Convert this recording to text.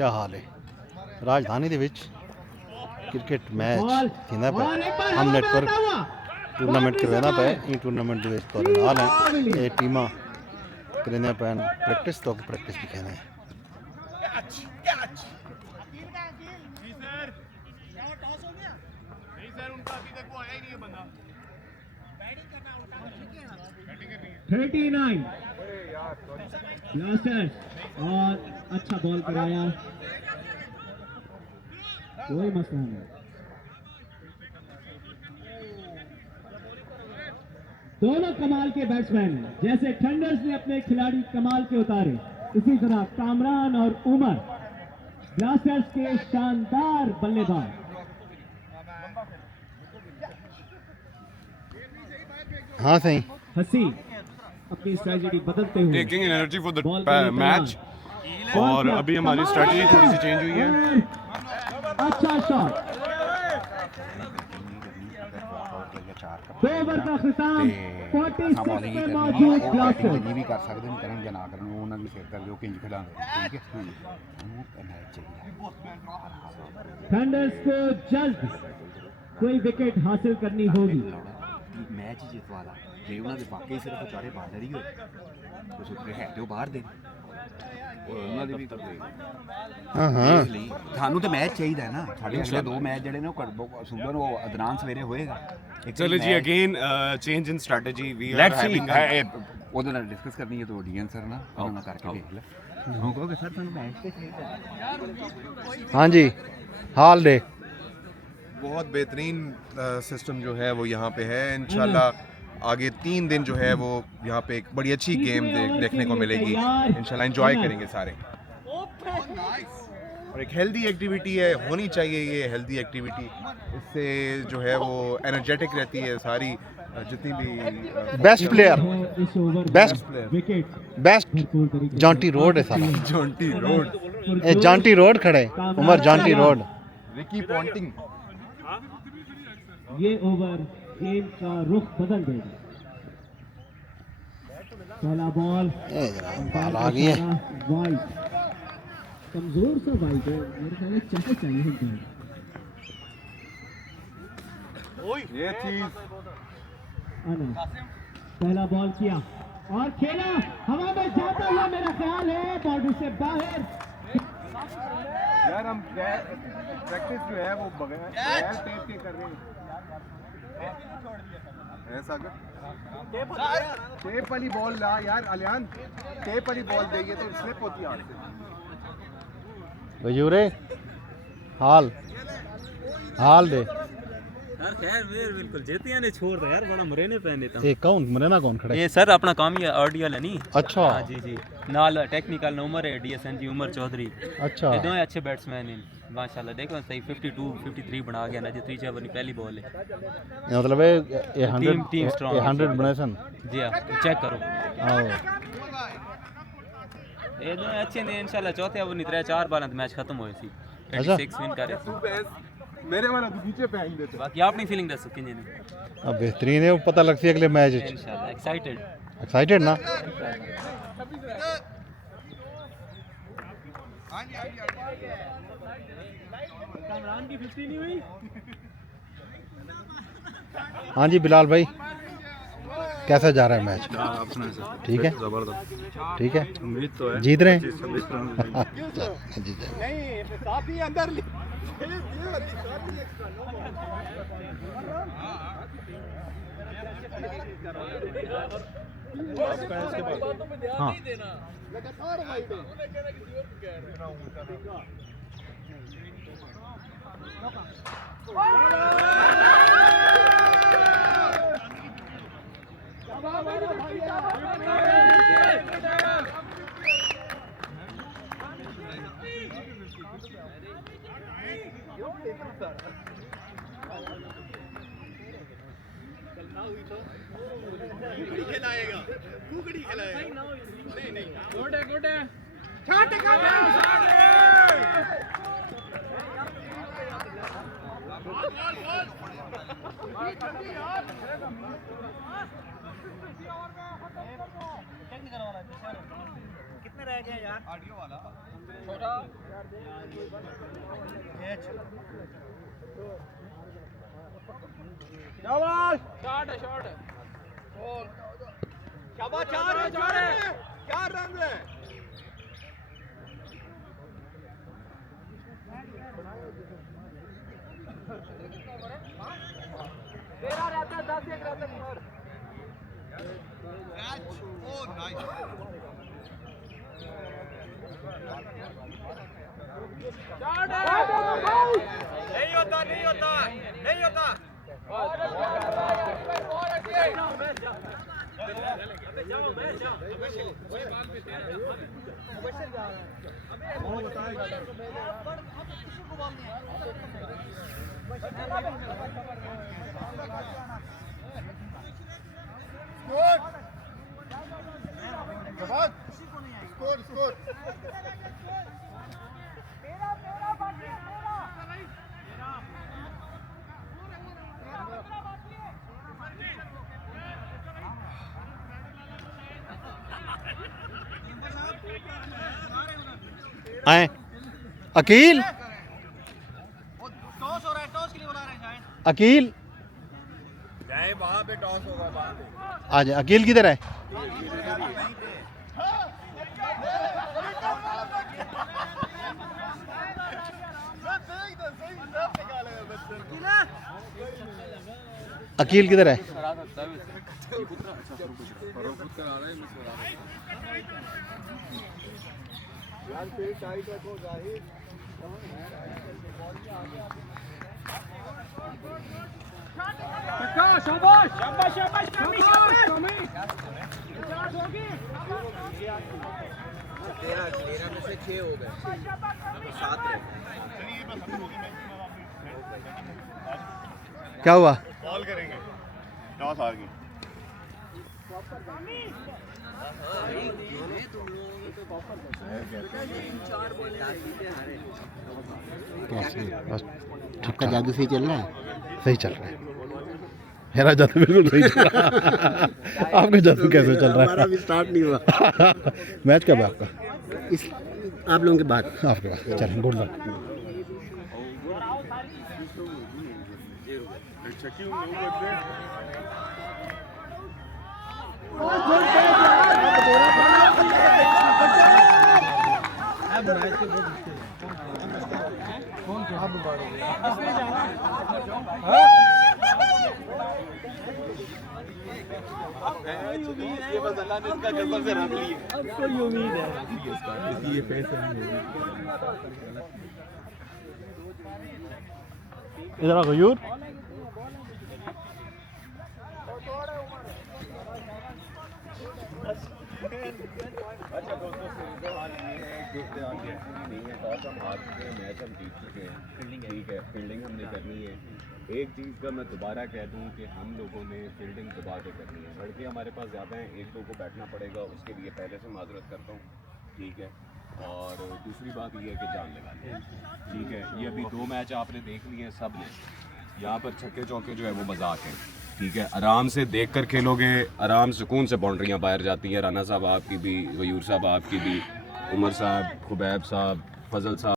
क्या हाल है राजधानी ਦੇ ਵਿੱਚ क्रिकेट मैच थींदा पिया हम नेटवर्क टूर्नामेंट करवाना पिया इन टूर्नामेंट ਦੇ ਵਿੱਚ ਤੁਹਾਡੇ ਨਾਲ ਹੈ ਇਹ ਟੀਮਾਂ करने पैन प्रैक्टिस तो प्रैक्टिस भी कहना है और अच्छा बॉल कराया कोई मसला नहीं दोनों कमाल के बैट्समैन जैसे थंडर्स ने अपने खिलाड़ी कमाल के उतारे इसी तरह कामरान और उमर ब्लास्टर्स के शानदार बल्लेबाज हाँ सही हसी अपनी स्ट्रेटजी बदलते हुए taking energy for the match और अभी हमारी स्ट्रेटजी थोड़ी सी चेंज हुई है अच्छा शॉट दो ओवर का खिताब 46 पे मौजूद ब्लास्टर्स भी कर सकते हैं करें या ना करें उन्होंने सिर कर जो किंज खिलाते ठीक है मैच चाहिए थंडर्स को जल्द कोई विकेट हासिल करनी होगी मैच जित वाला जे उन्होंने वाकई सिर्फ चारे बाहर ही हो कुछ उतरे है जो बाहर दे ਉਹਨਾਂ ਵੀ ਤੁਹਾਨੂੰ ਤਾਂ ਮੈਚ ਚਾਹੀਦਾ ਹੈ ਨਾ ਸਾਡੇ ਅਗਲੇ ਦੋ ਮੈਚ ਜਿਹੜੇ ਨੇ ਉਹ ਸੁਬਹ ਨੂੰ ਅਦਨਾਨ ਸਵੇਰੇ ਹੋਏਗਾ चलो जी again change in strategy we are having ਉਹਦੇ ਨਾਲ ਡਿਸਕਸ ਕਰਨੀ ਹੈ ਤਾਂ ਡੀਐਨ ਸਰ ਨਾਲ ਉਹਨਾਂ ਨਾਲ ਕਰਕੇ ਦੇਖ ਲੈ ਉਹ ਕਹੋਗੇ ਸਰ ਤੁਹਾਨੂੰ ਮੈਚ ਤੇ ਚਾਹੀਦਾ हाँ जी हाल दे बहुत बेहतरीन सिस्टम जो है वो यहाँ पे है इंशाल्लाह आगे 3 दिन जो है वो यहाँ पे एक बड़ी अच्छी गेम देखने को मिलेगी इंशाल्लाह एंजॉय करेंगे सारे और एक हेल्दी एक्टिविटी है होनी चाहिए ये हेल्दी एक्टिविटी इससे जो है वो एनर्जेटिक रहती है सारी जितनी भी best player best Jonty Rhodes है सारा जॉन्टी रोड ये जॉन्टी रोड खड़े Umar Jonty Rhodes Ricky Ponting ये ओवर गेम का रुख बदल देगा पहला बॉल बाल आ गई है वाइट कमजोर सा वाइट है मेरे ख्याल में चाहे चाहिए ये चीज पहला बॉल किया और खेला हवा में जाता हुआ मेरा ख्याल है बाउंड्री से बाहर यार हम प्रैक्टिस जो है वो बगैर टेप के कर रहे हैं ऐसा कर टेप वाली बॉल ला यार अलियान टेप वाली बॉल देंगे तो स्लिप होती है हाथ से वजूरे हाल दे यार खैर मेरे बिल्कुल जेतिया ने छोड़ दे यार बड़ा मरेने पहने था ये कौन मरेना कौन खड़ा ये सर अपना काम ही ऑडियल है नहीं अच्छा हाँ जी जी नाल टेक्निकल नंबर है डीएसएन जी उमर चौधरी अच्छा ये दोनों अच्छे बैट्समैन हैं माशाल्लाह देखो सही 52 53 बना गया ना जी 3 ओवर की पहली बॉल है मतलब ये 100 बने सन जी हां चेक करो आओ ये दोनों अच्छे ने इंशाल्लाह चौथे ओवर नहीं 3-4 बार मैच खत्म हुए थी 26 विन करे मेरे वाला तो पीछे फेंक देते बाकी अपनी फीलिंग दसो किन्ने ने अब बेहतरीन है वो पता लगती है अगले मैच इंशाल्लाह एक्साइटेड ना कामरान की 50 नहीं हुई हाँ जी बिलाल भाई कैसा जा रहा है मैच ठीक है जबरदस्त ठीक है उम्मीद तो है जीत रहे हैं हाँ कितने रह गए यार ऑडियो वाला छोटा आए अकील, अकील आ जाए। अकील किधर है? अकील किधर है? क्या हुआ? कॉल करेंगे, टॉस हार गई। आपका जादू सही चल रहा है? सही चल रहा है। मेरा जादू बिल्कुल सही चल रहा है। आपका जादू कैसे चल रहा है? हमारा अभी स्टार्ट नहीं हुआ। मैच कब है आपका? इस आप लोगों के बाद। आपके पास चलें, गुड लक। इधर आओ गयूर। मैच हम जीत चुके हैं, ठीक है, फील्डिंग हमने करनी है। एक चीज़ का मैं दोबारा कह दूं कि हम लोगों ने फील्डिंग दबा के करनी है। लड़के हमारे पास ज़्यादा हैं, एक दो को बैठना पड़ेगा, उसके लिए पहले से माजरत करता हूँ, ठीक है। और दूसरी बात ये है कि जान लगा लें, ठीक है। ये अभी 2 मैच आपने देख लिए हैं सब ने, यहाँ पर छक्के चौके जो है वो मजाक है, ठीक है। आराम से देख कर खेलोगे, आराम सुकून से बाउंड्रियाँ बाहर जाती हैं। राना साहब आपकी भी, गयूर साहब आपकी भी, उमर साहब, खुबैब साहब, फजल साहब।